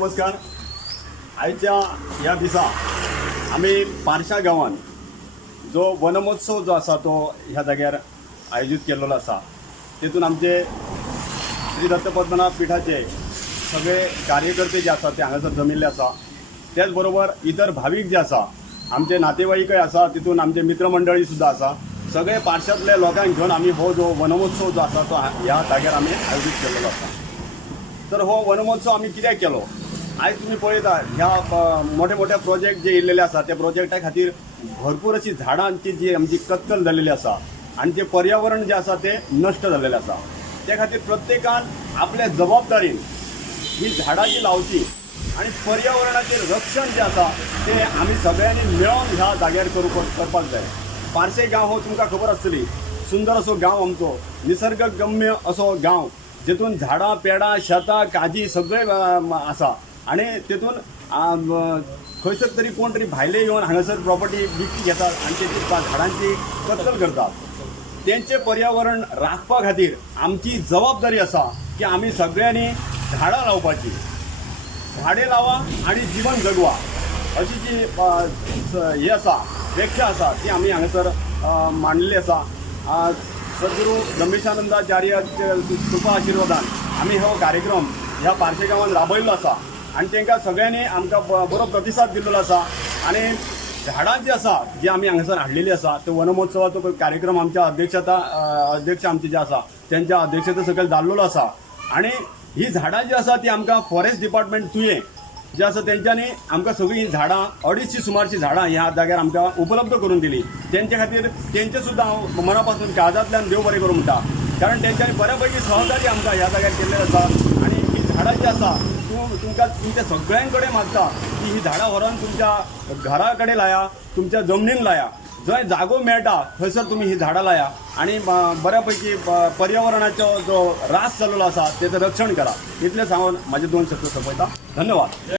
नमस्कार. आयच्या ह्या दिसा आम्ही पारशा गांवांत जो वनमहोत्सव जो आसा तो ह्या जाग्यार आयोजीत केल्लो आसा. तेतून आमचे श्री दत्त पद्मनाभ पिठाचे सगळे कार्यकर्ते जे आसा ते हांगासर जमिल्ले आसा. त्याच बरोबर इतर भाविक जे आसा, आमचे नातेवाईकय आसा, तितून आमचे मित्रमंडळी सुद्धा आसा. सगळे पारशांतल्या लोकांक घेवन आमी हो जो वनमहोत्सव जो आसा तो ह्या जाग्यार आमी आयोजीत केल्लो आसा. तर हो वनमहोत्सव आमी कित्याक केलो? आयज तुमी पळयता ह्या मोठे मोठे प्रोजेक्ट जे येयल्लेले आसा त्या प्रोजेक्टा खातीर भरपूर अशी झाडांची जी आमची कत्तल जाल्लेली आसा आनी जे पर्यावरण जे आसा ते नश्ट जाल्लेले आसा. त्या खातीर प्रत्येकान आपल्या जबाबदारीन ही झाडां जी लावची आणि पर्यावरणाचें रक्षण जे आसा ते आमी सगळ्यांनी मेळोन ह्या जाग्यार करपाक जाय. पारशे गांव हो तुमकां खबर आसतली, सुंदर असो गांव आमचो, निसर्गगम्य असो गांव, जेतून झाडां पेडां शेतां काजी सगळे आसा. आणि तेतून खंयसर तरी कोण तरी भायले येवन हांगासर प्रॉपर्टी विकती घेतात आणि तेची झाडांची कत्तल करतात. तेंचे पर्यावरण राखपा खातीर आमची जबाबदारी आसा की आमी सगळ्यांनी झाडां लावपाची. झाडे लावा आणि जीवन जगवा अशी जी हे आसा व्याख्या आसा ती आमी हांगासर मांडलेली आसा. सद्गुरू धम्मेशानंदाचार्याचे कृपा आशिर्वादान आमी हो कार्यक्रम ह्या पारशे गांवांत राबयल्लो आसा आणि तांकां सगळ्यांनी आमकां बरो प्रतिसाद दिल्लो आसा. आणि झाडां जी आसा जी आमी हांगासर हाडलेली आसा ते वनमहोत्सवाचो कार्यक्रम आमच्या अध्यक्ष आमचे जे आसा त्यांच्या अध्यक्षते सकयल जाल्लो आसा. आणि ही झाडां जी आसा ती आमकां फॉरेस्ट डिपार्टमेंट तुये जे आसा तेंच्यांनी आमकां सगळीं झाडां 250 सुमारची झाडां ह्या जाग्यार आमकां उपलब्ध करून दिली. तेंचे खातीर तेंचे सुद्दां हांव मनापासून काळजांतल्यान देव बरें करूं म्हणटा, कारण तेंच्यांनी बऱ्यापैकी सहकार्य आमकां ह्या जाग्यार केल्लें आसा. आणि ही झाडां जी आसा तुमकां तुमच्या सगळ्यां कडेन मागता की ही झाडां व्हरोन तुमच्या घरा कडेन लाया, तुमच्या जमनीन लाया, जंय जागो मेळटा थंयसर तुमी ही झाडां लाया आणि बऱ्यापैकी पर्यावरणाचो जो ऱ्हास जाल्लो आसा तेचं रक्षण करा. इतलें सांगून म्हाजे 2 शब्द सोंपयता. धन्यवाद.